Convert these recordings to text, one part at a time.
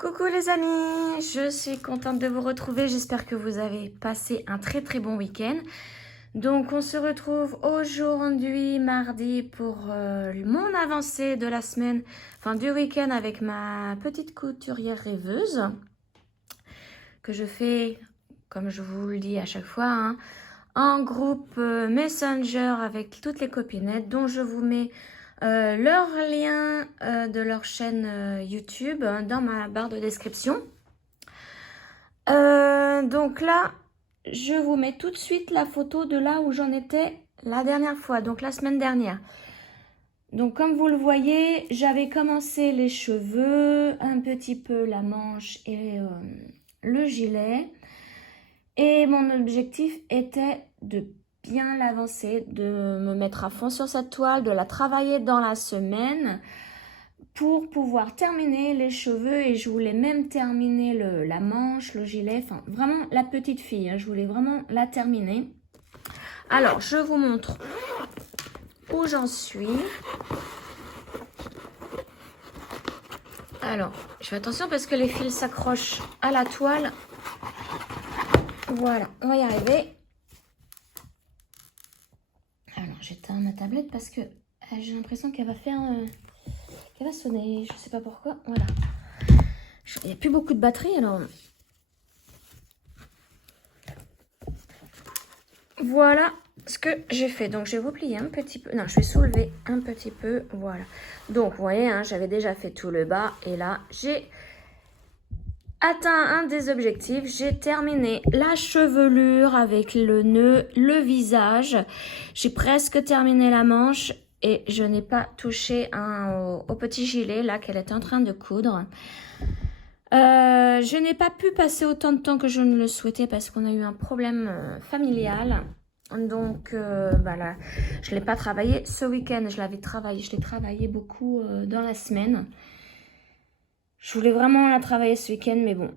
Coucou les amis, je suis contente de vous retrouver, j'espère que vous avez passé un très bon week-end. Donc on se retrouve aujourd'hui mardi pour mon avancée de la semaine, enfin du week-end avec ma petite couturière rêveuse que je fais, comme je vous le dis à chaque fois, hein, en groupe Messenger avec toutes les copinettes dont je vous mets leur lien de leur chaîne YouTube dans ma barre de description. Donc là, je vous mets tout de suite la photo de là où j'en étais la dernière fois, donc la semaine dernière. Donc comme vous le voyez, j'avais commencé les cheveux, un petit peu la manche et le gilet. Et mon objectif était de bien l'avancer, de me mettre à fond sur cette toile, de la travailler dans la semaine pour pouvoir terminer les cheveux. Et je voulais même terminer la manche, le gilet, enfin vraiment la petite fille, hein, je voulais vraiment la terminer. Alors, je vous montre où j'en suis. Alors, je fais attention parce que les fils s'accrochent à la toile. Voilà, on va y arriver. Alors, j'éteins ma tablette parce que j'ai l'impression qu'elle va faire... qu'elle va sonner, je sais pas pourquoi. Voilà. Il n'y a plus beaucoup de batterie, alors... Voilà ce que j'ai fait. Donc, je vais vous plier un petit peu. Non, je vais soulever un petit peu. Voilà. Donc, vous voyez, hein, j'avais déjà fait tout le bas. Et là, j'ai atteint un des objectifs. J'ai terminé la chevelure avec le nœud, le visage. J'ai presque terminé la manche. Et je n'ai pas touché au petit gilet là qu'elle est en train de coudre. Je n'ai pas pu passer autant de temps que je ne le souhaitais parce qu'on a eu un problème familial. Donc, voilà, je ne l'ai pas travaillé ce week-end. Je l'ai travaillé beaucoup dans la semaine. Je voulais vraiment la travailler ce week-end, mais bon,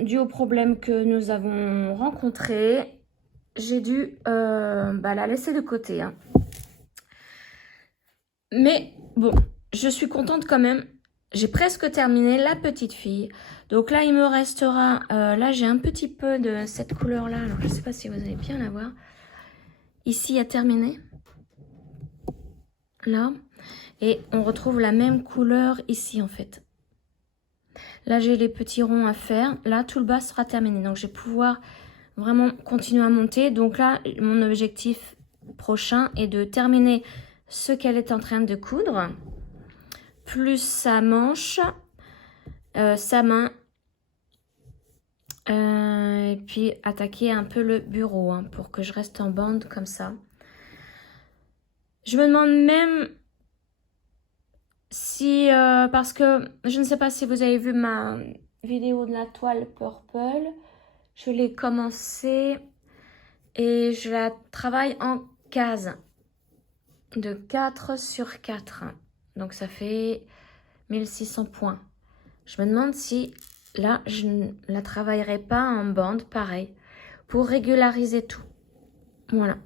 dû au problème que nous avons rencontré, j'ai dû la laisser de côté. Hein. Mais bon, je suis contente quand même. J'ai presque terminé la petite fille. Donc là, il me restera... là, j'ai un petit peu de cette couleur-là. Alors, je ne sais pas si vous allez bien la voir. Ici, à terminer. Là. Et on retrouve la même couleur ici, en fait. Là, j'ai les petits ronds à faire. Là, tout le bas sera terminé. Donc, je vais pouvoir vraiment continuer à monter. Donc là, mon objectif prochain est de terminer ce qu'elle est en train de coudre. Plus sa manche, sa main. Et puis attaquer un peu le bureau hein, pour que je reste en bande comme ça. Je me demande même si, parce que je ne sais pas si vous avez vu ma vidéo de la toile purple, je l'ai commencé et je la travaille en cases de 4 sur 4. Donc ça fait 1600 points. Je me demande si... Là, je ne la travaillerai pas en bande, pareil, pour régulariser tout. Voilà,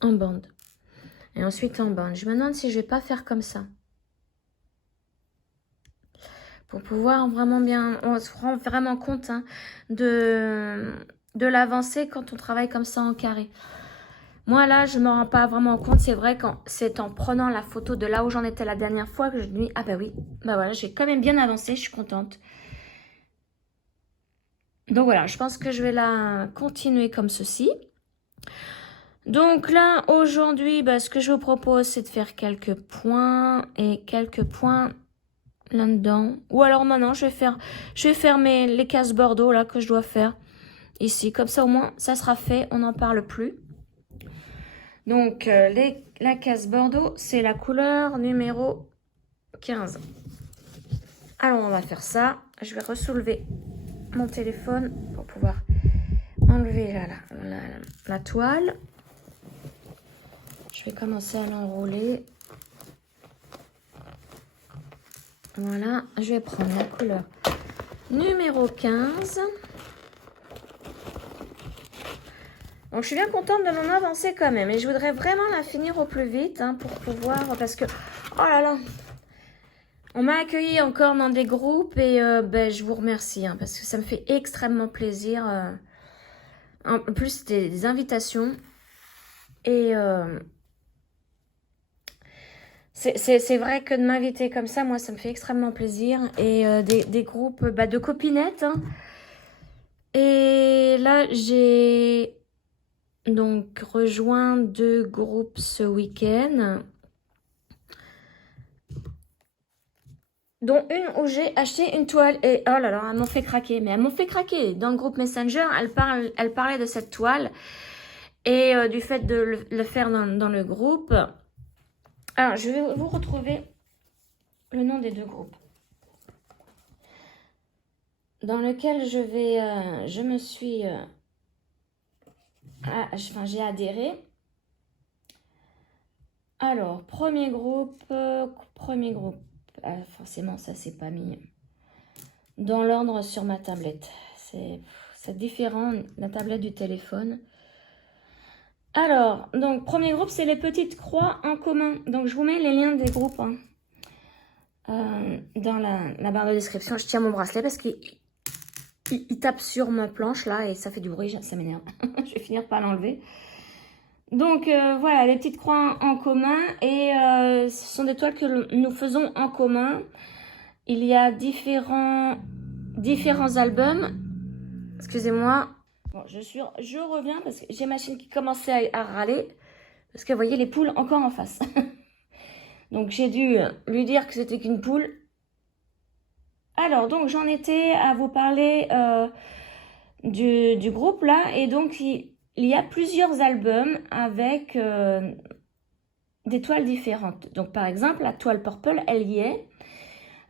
en bande. Et ensuite en bande. Je me demande si je vais pas faire comme ça. Pour pouvoir vraiment bien... On se rend vraiment compte hein, de l'avancée quand on travaille comme ça en carré. Moi, là, je ne me rends pas vraiment compte. C'est vrai quand c'est en prenant la photo de là où j'en étais la dernière fois que je me dis, ah bah oui, bah voilà, j'ai quand même bien avancé, je suis contente. Donc voilà, je pense que je vais la continuer comme ceci. Donc là, aujourd'hui, ce que je vous propose, c'est de faire quelques points et quelques points là-dedans. Ou alors maintenant, je vais faire les cases bordeaux là que je dois faire ici. Comme ça, au moins, ça sera fait, on n'en parle plus. Donc, la case bordeaux, c'est la couleur numéro 15. Alors, on va faire ça. Je vais ressoulever mon téléphone pour pouvoir enlever la toile. Je vais commencer à l'enrouler. Voilà, je vais prendre la couleur numéro 15. Donc, je suis bien contente de m'en avancer quand même. Et je voudrais vraiment la finir au plus vite hein, pour pouvoir... Parce que, oh là là, On m'a accueilli encore dans des groupes et ben, je vous remercie hein, parce que ça me fait extrêmement plaisir. En plus, des invitations et c'est vrai que de m'inviter comme ça, moi, ça me fait extrêmement plaisir. Et des groupes bah, de copinettes. Hein. Et là, j'ai donc rejoint 2 groupes ce week-end. Dont une où j'ai acheté une toile. Et oh là là, elles m'ont fait craquer. Mais elles m'ont fait craquer. Dans le groupe Messenger, elle parlait de cette toile. Et du fait de le faire dans le groupe. Alors, je vais vous retrouver le nom des 2 groupes. Dans lequel je me suis... enfin, j'ai adhéré. Alors, premier groupe. Forcément, ça c'est pas mis dans l'ordre sur ma tablette. C'est différent, la tablette du téléphone. Alors, donc, premier groupe, c'est les petites croix en commun. Donc, je vous mets les liens des groupes hein, dans la barre de description. Je tiens mon bracelet parce qu'il tape sur ma planche là et ça fait du bruit, ça m'énerve. Je vais finir par l'enlever. Donc, voilà, les petites croix en commun et ce sont des toiles que nous faisons en commun. Il y a différents albums. Excusez-moi. Bon, je reviens parce que j'ai ma chienne qui commençait à râler. Parce que vous voyez les poules encore en face. Donc j'ai dû lui dire que c'était qu'une poule. Alors donc j'en étais à vous parler du groupe là. Et donc il y a plusieurs albums avec des toiles différentes. Donc par exemple la toile purple elle y est.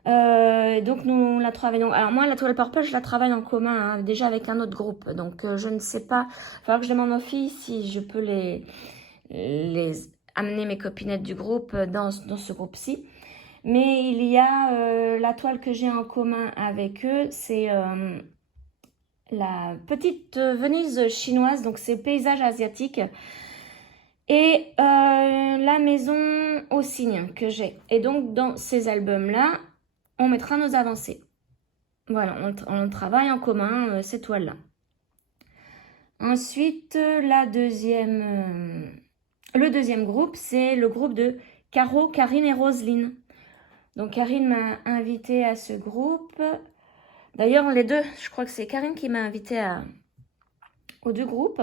Donc nous la travaillons. Alors moi la toile purple je la travaille en commun hein, déjà avec un autre groupe. Donc je ne sais pas. Il va falloir que je demande aux filles si je peux les amener mes copinettes du groupe dans ce groupe-ci. Mais il y a la toile que j'ai en commun avec eux, c'est la petite Venise chinoise, donc c'est paysage asiatique. Et la maison au cygne que j'ai. Et donc dans ces albums-là, on mettra nos avancées. Voilà, on travaille en commun ces toiles-là. Ensuite, le deuxième groupe, c'est le groupe de Caro, Karine et Roselyne. Donc Karine m'a invitée à ce groupe. D'ailleurs, les deux, je crois que c'est Karine qui m'a invitée aux 2 groupes.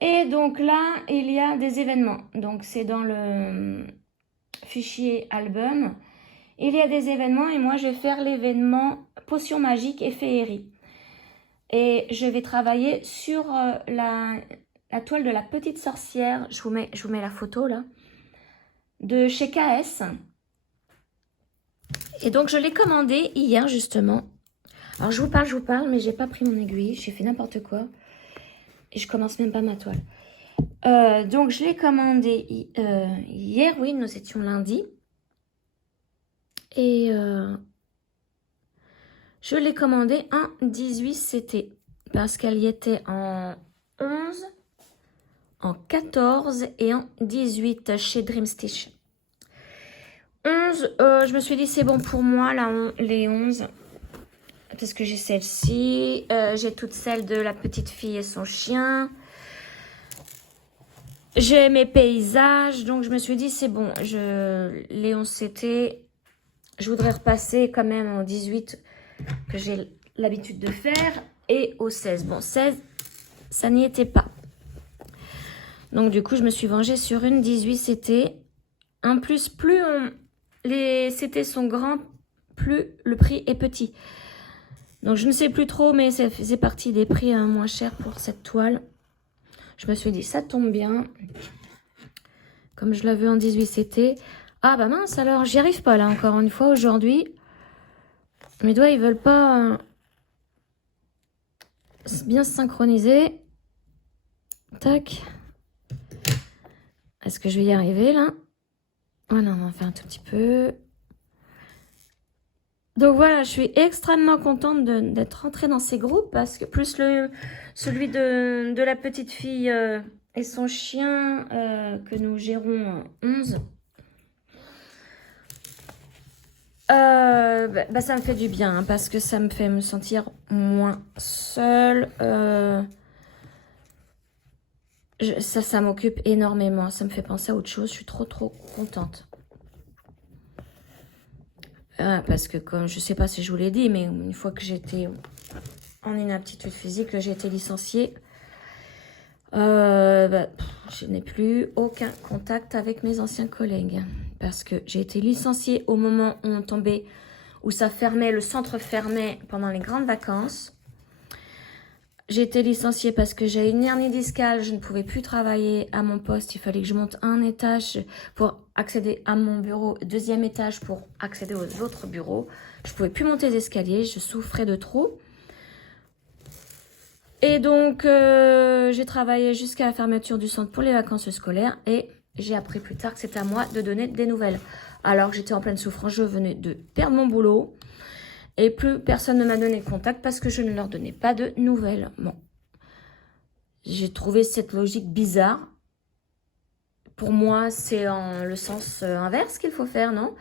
Et donc là, il y a des événements. Donc c'est dans le fichier album. Il y a des événements et moi je vais faire l'événement potion magique et féerie. Et je vais travailler sur la toile de la petite sorcière. Je vous mets la photo là. De chez KS. Et donc je l'ai commandé hier justement. Alors je vous parle, mais j'ai pas pris mon aiguille. J'ai fait n'importe quoi. Et je commence même pas ma toile. Donc je l'ai commandé hier, oui, nous étions lundi. Et je l'ai commandé en 18 CT. Parce qu'elle y était en 11, en 14 et en 18 chez Dream Stitch. 11, je me suis dit c'est bon pour moi, là, les 11. Parce que j'ai celle-ci, j'ai toutes celles de la petite fille et son chien. J'ai mes paysages, donc je me suis dit c'est bon, les 11 CT, je voudrais repasser quand même au 18 que j'ai l'habitude de faire et au 16. Bon, 16, ça n'y était pas. Donc du coup, je me suis vengée sur une 18 CT. En plus, plus les CT sont grands, plus le prix est petit. Donc je ne sais plus trop, mais ça faisait partie des prix moins chers pour cette toile. Je me suis dit, ça tombe bien. Comme je l'avais en 18 CT. Ah bah mince, alors j'y arrive pas là encore une fois aujourd'hui. Mes doigts, ils veulent pas bien se synchroniser. Tac. Est-ce que je vais y arriver là? Voilà, on va faire un tout petit peu. Donc voilà, je suis extrêmement contente d'être rentrée dans ces groupes parce que plus celui de la petite fille et son chien que nous gérons 11. Ça me fait du bien hein, parce que ça me fait me sentir moins seule. Ça m'occupe énormément. Ça me fait penser à autre chose. Je suis trop contente. Parce que comme je sais pas si je vous l'ai dit, mais une fois que j'étais en inaptitude physique, j'ai été licenciée. Je n'ai plus aucun contact avec mes anciens collègues parce que j'ai été licenciée au moment où on tombait, où ça fermait, le centre fermait pendant les grandes vacances. J'ai été licenciée parce que j'ai une hernie discale, je ne pouvais plus travailler à mon poste, il fallait que je monte un étage pour accéder à mon bureau, deuxième étage pour accéder aux autres bureaux. Je ne pouvais plus monter les escaliers, je souffrais de trop. Et donc, j'ai travaillé jusqu'à la fermeture du centre pour les vacances scolaires et j'ai appris plus tard que c'était à moi de donner des nouvelles. Alors que j'étais en pleine souffrance, je venais de perdre mon boulot et plus personne ne m'a donné de contact parce que je ne leur donnais pas de nouvelles. Bon, j'ai trouvé cette logique bizarre. Pour moi, c'est en le sens inverse qu'il faut faire, non?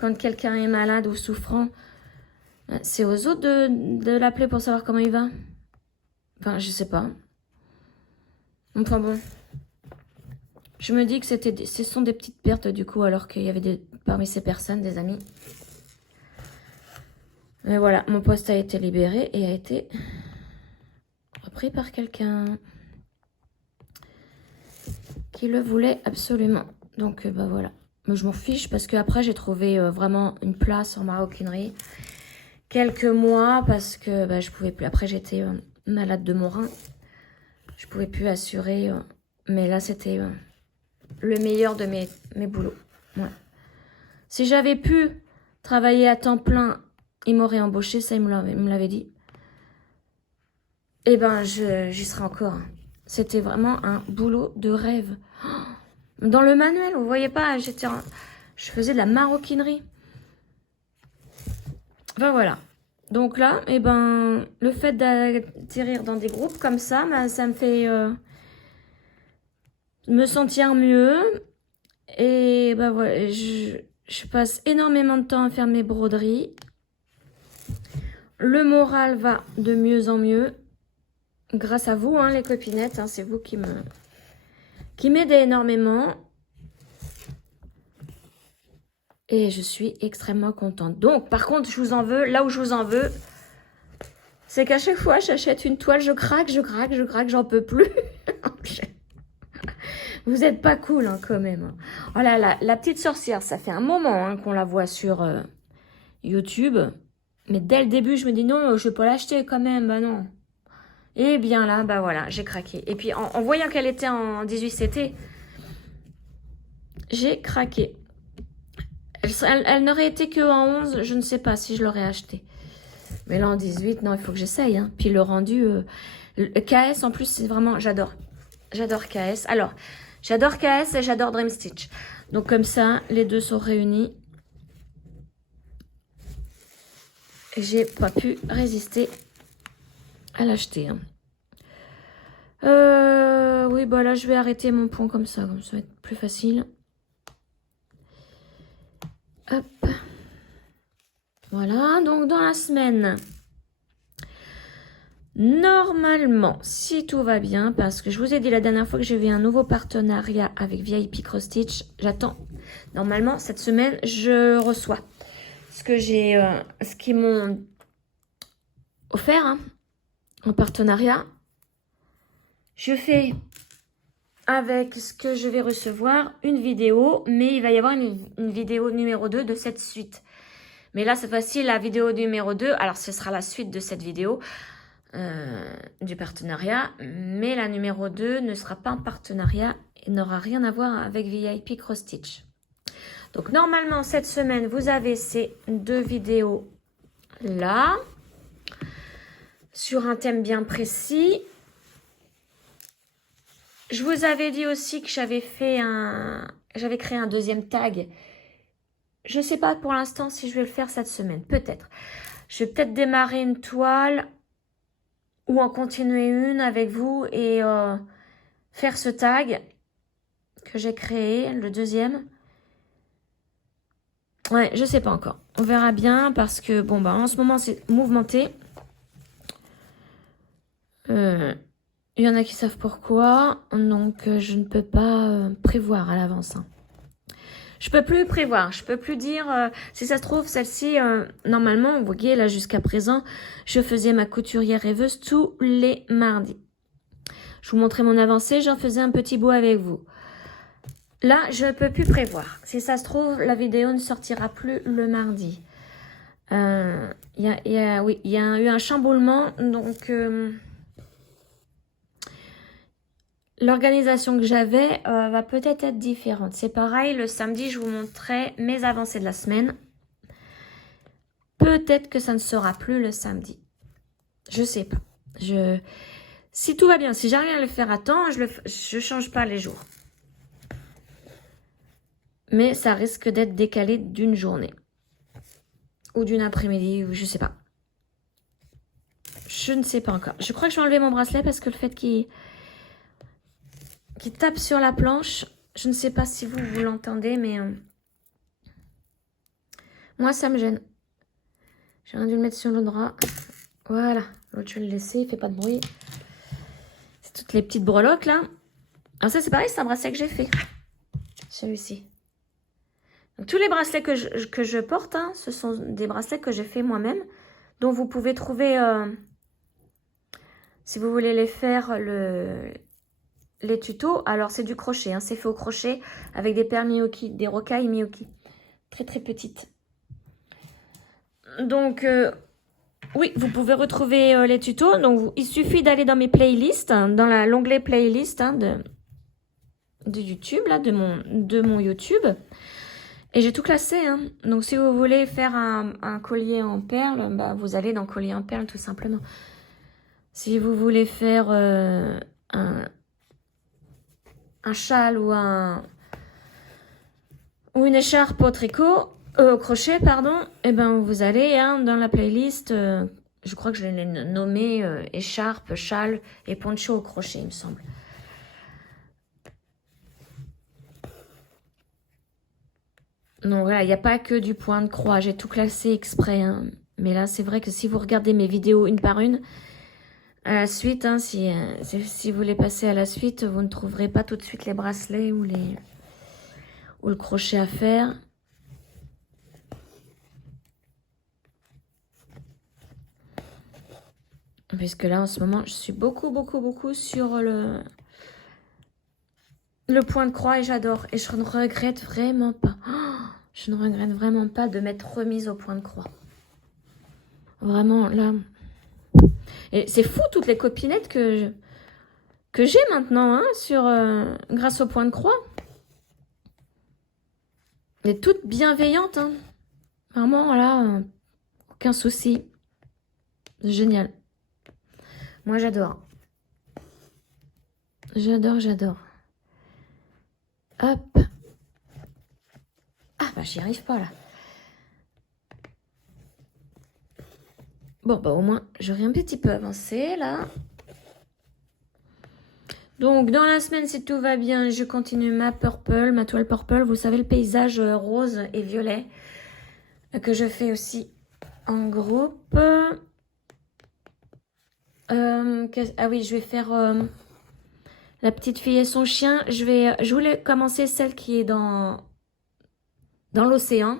Quand quelqu'un est malade ou souffrant, c'est aux autres de l'appeler pour savoir comment il va. Enfin, je sais pas. Enfin bon. Je me dis que ce sont des petites pertes du coup, alors qu'il y avait parmi ces personnes des amis. Mais voilà, mon poste a été libéré et a été repris par quelqu'un qui le voulait absolument. Donc voilà. Mais je m'en fiche parce qu'après j'ai trouvé vraiment une place en maroquinerie. Quelques mois parce que je pouvais plus. Après j'étais malade de mon rein. Je pouvais plus assurer. Mais là c'était le meilleur de mes boulots. Ouais. Si j'avais pu travailler à temps plein, il m'aurait embauché, ça il me l'avait dit. Eh ben, j'y serais encore. C'était vraiment un boulot de rêve. Dans le manuel, vous voyez pas, je faisais de la maroquinerie. Enfin voilà. Donc là, eh ben, le fait d'atterrir dans des groupes comme ça, ça me fait me sentir mieux. Et voilà, je passe énormément de temps à faire mes broderies. Le moral va de mieux en mieux. Grâce à vous, hein, les copinettes, hein, c'est vous qui m'aidez énormément. Et je suis extrêmement contente. Donc, par contre, je vous en veux, là où je vous en veux, c'est qu'à chaque fois, j'achète une toile, je craque, j'en peux plus. Vous n'êtes pas cool, hein, quand même. Oh là là, la petite sorcière, ça fait un moment hein, qu'on la voit sur YouTube. Mais dès le début, je me dis non, je ne vais pas l'acheter quand même, bah non. Et bien là, bah voilà, j'ai craqué. Et puis en voyant qu'elle était en 18CT, j'ai craqué. Elle n'aurait été que en 11, je ne sais pas si je l'aurais acheté. Mais là en 18, non, il faut que j'essaye. Hein. Puis le rendu, le KS en plus, c'est vraiment, j'adore. J'adore KS. Alors, j'adore KS et j'adore Dream Stitch. Donc comme ça, les deux sont réunis. J'ai pas pu résister à l'acheter. Hein. Oui, bah là, je vais arrêter mon point comme ça va être plus facile. Hop. Voilà, donc dans la semaine, normalement, si tout va bien, parce que je vous ai dit la dernière fois que j'ai eu un nouveau partenariat avec VIP Cross Stitch, j'attends. Normalement, cette semaine, je reçois ce qu'ils m'ont offert hein, en partenariat. Je fais avec ce que je vais recevoir une vidéo, mais il va y avoir une vidéo numéro 2 de cette suite. Mais là, cette fois-ci, la vidéo numéro 2, alors ce sera la suite de cette vidéo du partenariat, mais la numéro 2 ne sera pas un partenariat et n'aura rien à voir avec VIP Cross Stitch. Donc normalement, cette semaine, vous avez ces deux vidéos là, sur un thème bien précis. Je vous avais dit aussi que j'avais créé un deuxième tag. Je ne sais pas pour l'instant si je vais le faire cette semaine. Peut-être. Je vais peut-être démarrer une toile ou en continuer une avec vous et faire ce tag que j'ai créé, le deuxième. Ouais, je sais pas encore. On verra bien parce que, bon, bah, en ce moment, c'est mouvementé. Il y en a qui savent pourquoi, donc je ne peux pas prévoir à l'avance. Hein. Je peux plus prévoir, je peux plus dire, si ça se trouve, celle-ci, normalement, vous voyez, là, jusqu'à présent, je faisais ma couturière rêveuse tous les mardis. Je vous montrais mon avancée, j'en faisais un petit bout avec vous. Là, je ne peux plus prévoir. Si ça se trouve, la vidéo ne sortira plus le mardi. Il y a eu un chamboulement, donc l'organisation que j'avais va peut-être être différente. C'est pareil, le samedi, je vous montrais mes avancées de la semaine. Peut-être que ça ne sera plus le samedi. Je sais pas. Si tout va bien, si j'arrive à le faire à temps, je change pas les jours. Mais ça risque d'être décalé d'une journée. Ou d'une après-midi, ou je sais pas. Je ne sais pas encore. Je crois que je vais enlever mon bracelet parce que le fait qu'il tape sur la planche, je ne sais pas si vous l'entendez, mais moi, ça me gêne. J'ai dû le mettre sur le drap. Voilà. L'autre, je vais le laisser, il fait pas de bruit. C'est toutes les petites breloques, là. Alors ça, c'est pareil, c'est un bracelet que j'ai fait. Celui-ci. Donc, tous les bracelets que je porte, hein, ce sont des bracelets que j'ai fait moi-même, dont vous pouvez trouver, si vous voulez les faire, les tutos. Alors, c'est du crochet, hein, c'est fait au crochet avec des perles Miyoki, des rocailles Miyoki. Très, très petites. Donc, oui, vous pouvez retrouver les tutos. Donc, il suffit d'aller dans mes playlists, hein, dans l'onglet playlist hein, de YouTube, là, de mon YouTube. Et j'ai tout classé. Hein. Donc, si vous voulez faire un collier en perles, bah, vous allez dans collier en perles, tout simplement. Si vous voulez faire un châle ou une écharpe au tricot, au crochet, pardon, et ben vous allez hein, dans la playlist, je crois que je l'ai nommé écharpe, châle et poncho au crochet, il me semble. Donc voilà, il n'y a pas que du point de croix, j'ai tout classé exprès. Hein. Mais là, c'est vrai que si vous regardez mes vidéos une par une, à la suite, hein, si vous voulez passer à la suite, vous ne trouverez pas tout de suite les bracelets ou le crochet à faire. Puisque là, en ce moment, je suis beaucoup sur le point de croix et j'adore. Et je ne regrette vraiment pas. Oh, je ne regrette vraiment pas de m'être remise au point de croix. Vraiment, là. Et c'est fou, toutes les copinettes que j'ai maintenant, hein, grâce au point de croix. Et toutes bienveillantes, hein. Vraiment, là, aucun souci. Génial. Moi, j'adore. J'adore. Hop. Ah, bah, j'y arrive pas, là. Bon, bah, au moins, j'aurais un petit peu avancé, là. Donc, dans la semaine, si tout va bien, je continue ma toile purple. Vous savez, le paysage rose et violet que je fais aussi en groupe. Ah oui, je vais faire la petite fille et son chien. Je voulais commencer celle qui est dans l'océan.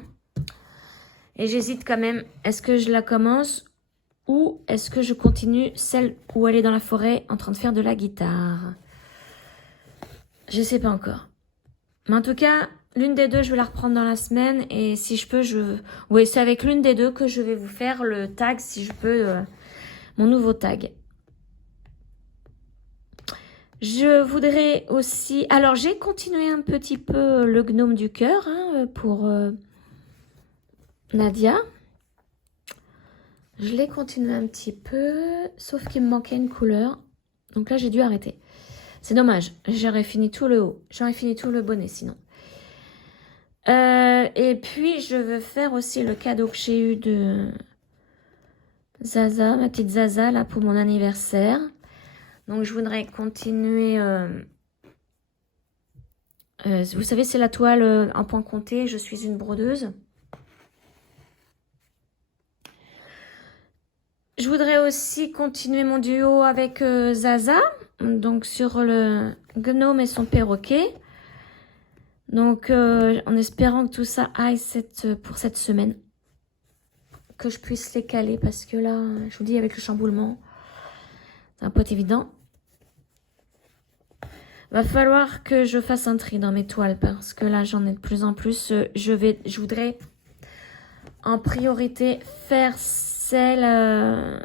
Et j'hésite quand même. Est-ce que je la commence ou est-ce que je continue celle où elle est dans la forêt en train de faire de la guitare? Je sais pas encore. Mais en tout cas, l'une des deux, je vais la reprendre dans la semaine. Et si je peux, oui, c'est avec l'une des deux que je vais vous faire le tag, si je peux, mon nouveau tag. Je voudrais aussi... Alors, j'ai continué un petit peu le gnome du cœur hein, pour Nadia. Je l'ai continué un petit peu, sauf qu'il me manquait une couleur. Donc là, j'ai dû arrêter. C'est dommage, j'aurais fini tout le haut. J'aurais fini tout le bonnet sinon. Et puis, je veux faire aussi le cadeau que j'ai eu de Zaza, ma petite Zaza, là, pour mon anniversaire. Donc, je voudrais continuer... vous savez, c'est la toile en point compté. Je suis une brodeuse. Je voudrais aussi continuer mon duo avec Zaza, donc sur le gnome et son perroquet. Donc, en espérant que tout ça aille pour cette semaine. Que je puisse les caler parce que là, je vous dis, avec le chamboulement, ça va pas être évident. Va falloir que je fasse un tri dans mes toiles parce que là, j'en ai de plus en plus. Je voudrais en priorité faire celle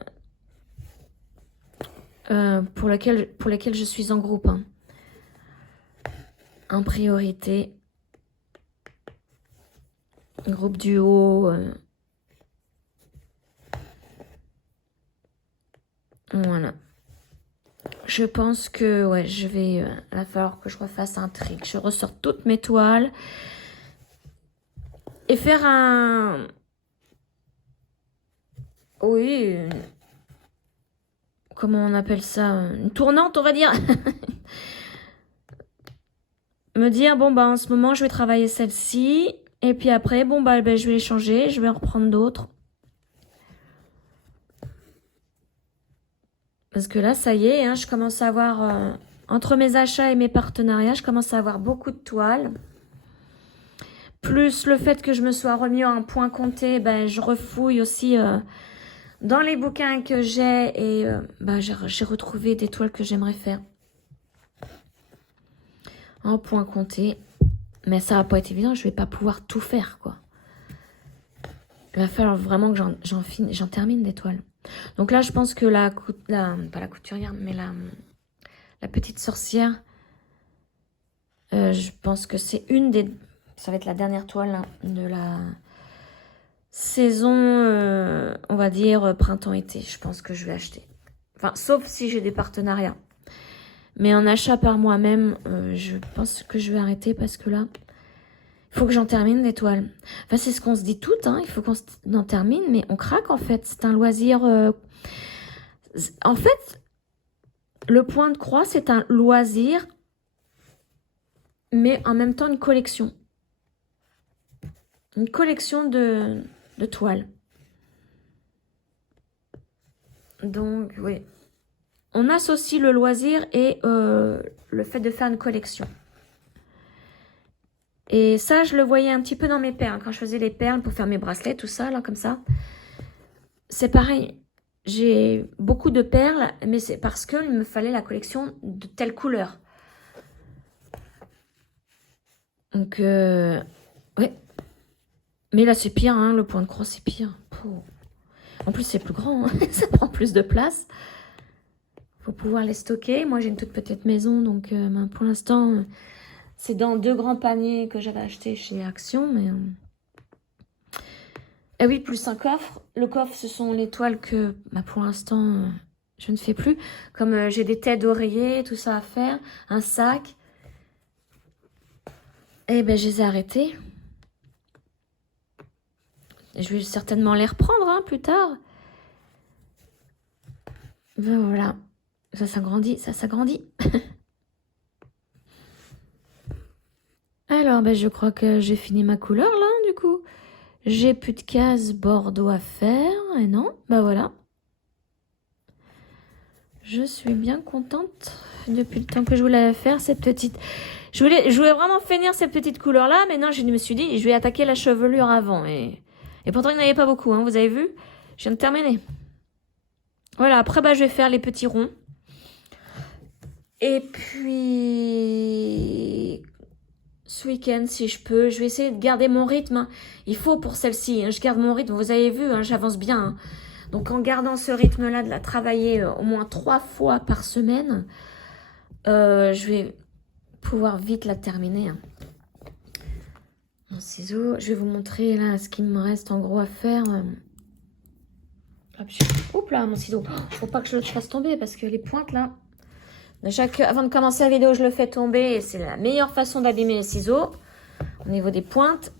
pour lesquelles je suis en groupe. Hein. En priorité. Groupe duo. Voilà. Je pense que ouais, il va falloir que je refasse un tri, que je ressorte toutes mes toiles et faire un... Oui, comment on appelle ça? Une tournante, on va dire. Me dire, bon, bah, en ce moment, je vais travailler celle-ci. Et puis après, bon, bah, je vais les changer, je vais en reprendre d'autres. Parce que là, ça y est, hein, je commence à avoir... entre mes achats et mes partenariats, je commence à avoir beaucoup de toiles. Plus le fait que je me sois remis à un point compté, ben, je refouille aussi dans les bouquins que j'ai. Et j'ai retrouvé des toiles que j'aimerais faire. En point compté. Mais ça va pas être évident, je vais pas pouvoir tout faire, quoi. Il va falloir vraiment que j'en termine des toiles. Donc là, je pense que pas la couturière, mais la petite sorcière, je pense que c'est ça va être la dernière toile hein, de la saison, on va dire, printemps-été. Je pense que je vais acheter. Enfin, sauf si j'ai des partenariats. Mais en achat par moi-même, je pense que je vais arrêter parce que là, il faut que j'en termine des toiles. Enfin, c'est ce qu'on se dit toutes, hein. Il faut qu'on en termine, mais on craque en fait. C'est un loisir. En fait, le point de croix, c'est un loisir, mais en même temps une collection. Une collection de toiles. Donc, oui. On associe le loisir et le fait de faire une collection. Et ça, je le voyais un petit peu dans mes perles. Quand je faisais les perles pour faire mes bracelets, tout ça, là, comme ça. C'est pareil. J'ai beaucoup de perles, mais c'est parce qu'il me fallait la collection de telle couleur. Donc, ouais. Mais là, c'est pire, hein. Le point de croix, c'est pire. Oh. En plus, c'est plus grand. Hein. Ça prend plus de place. Faut pouvoir les stocker. Moi, j'ai une toute petite maison, donc pour l'instant... C'est dans 2 grands paniers que j'avais acheté chez Action, mais... Et oui, plus un coffre. Le coffre, ce sont les toiles que, pour l'instant, je ne fais plus. Comme j'ai des têtes d'oreiller, tout ça à faire, un sac. Et ben, je les ai arrêtés. Je vais certainement les reprendre, hein, plus tard. Ben voilà. Ça s'agrandit, ça s'agrandit. Alors, ben, je crois que j'ai fini ma couleur, là, du coup. J'ai plus de cases Bordeaux à faire. Et non, ben voilà. Je suis bien contente depuis le temps que je voulais faire cette petite... Je voulais vraiment finir cette petite couleur-là. Maintenant, je me suis dit, je vais attaquer la chevelure avant. Et pourtant, il n'y en avait pas beaucoup, hein, vous avez vu. Je viens de terminer. Voilà, après, je vais faire les petits ronds. Et puis... Ce week-end, si je peux, je vais essayer de garder mon rythme. Il faut pour celle-ci, hein, je garde mon rythme. Vous avez vu, hein, j'avance bien. Hein. Donc, en gardant ce rythme-là, de la travailler au moins 3 fois par semaine, je vais pouvoir vite la terminer. Hein. Mon ciseau, je vais vous montrer là ce qu'il me reste en gros à faire. Oups là, mon ciseau. Faut pas que je le fasse tomber parce que les pointes là... Avant de commencer la vidéo, je le fais tomber et c'est la meilleure façon d'abîmer les ciseaux au niveau des pointes.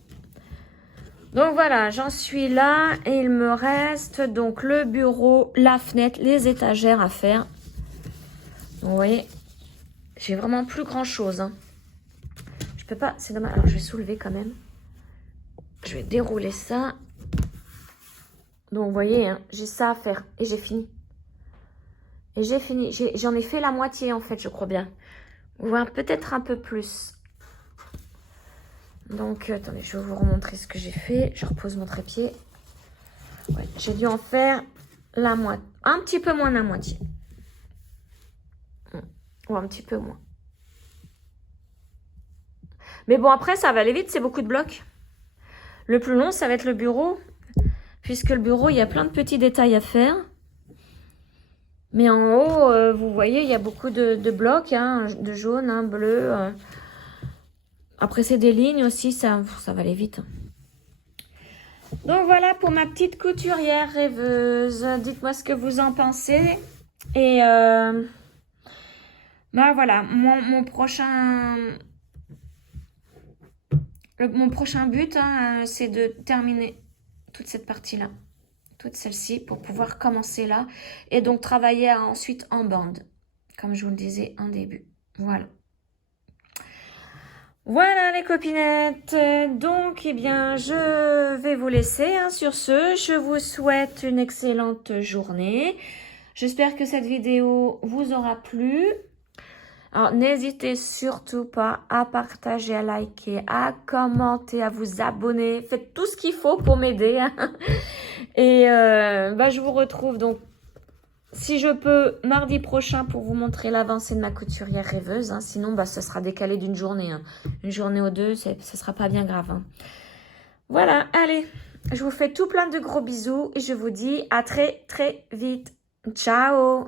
Donc voilà, j'en suis là et il me reste donc le bureau, la fenêtre, les étagères à faire. Donc vous voyez, j'ai vraiment plus grand chose. Hein. Je peux pas, c'est dommage. Alors je vais soulever quand même. Je vais dérouler ça. Donc, vous voyez, hein, j'ai ça à faire. Et j'ai fini. Et j'ai fini. J'en ai fait la moitié, en fait, je crois bien. Ou peut-être un peu plus. Donc, attendez, je vais vous remontrer ce que j'ai fait. Je repose mon trépied. Ouais, j'ai dû en faire la moitié. Un petit peu moins de la moitié. Ou un petit peu moins. Mais bon, après, ça va aller vite. C'est beaucoup de blocs. Le plus long, ça va être le bureau. Puisque le bureau, il y a plein de petits détails à faire. Mais en haut, vous voyez, il y a beaucoup de blocs, hein, de jaune, hein, bleu. Après, c'est des lignes aussi, ça va aller vite. Donc voilà pour ma petite couturière rêveuse. Dites-moi ce que vous en pensez. Et ben voilà, mon prochain but, hein, c'est de terminer toute cette partie-là. Toute celle-ci pour pouvoir commencer là. Et donc travailler ensuite en bande. Comme je vous le disais en début. Voilà. Voilà les copinettes, donc eh bien je vais vous laisser hein, sur ce, je vous souhaite une excellente journée, j'espère que cette vidéo vous aura plu, alors n'hésitez surtout pas à partager, à liker, à commenter, à vous abonner, faites tout ce qu'il faut pour m'aider hein. Et je vous retrouve donc si je peux, mardi prochain pour vous montrer l'avancée de ma couturière rêveuse. Hein. Sinon, ça sera décalé d'une journée. Hein. Une journée ou deux, ça ne sera pas bien grave. Hein. Voilà, allez. Je vous fais tout plein de gros bisous et je vous dis à très très vite. Ciao!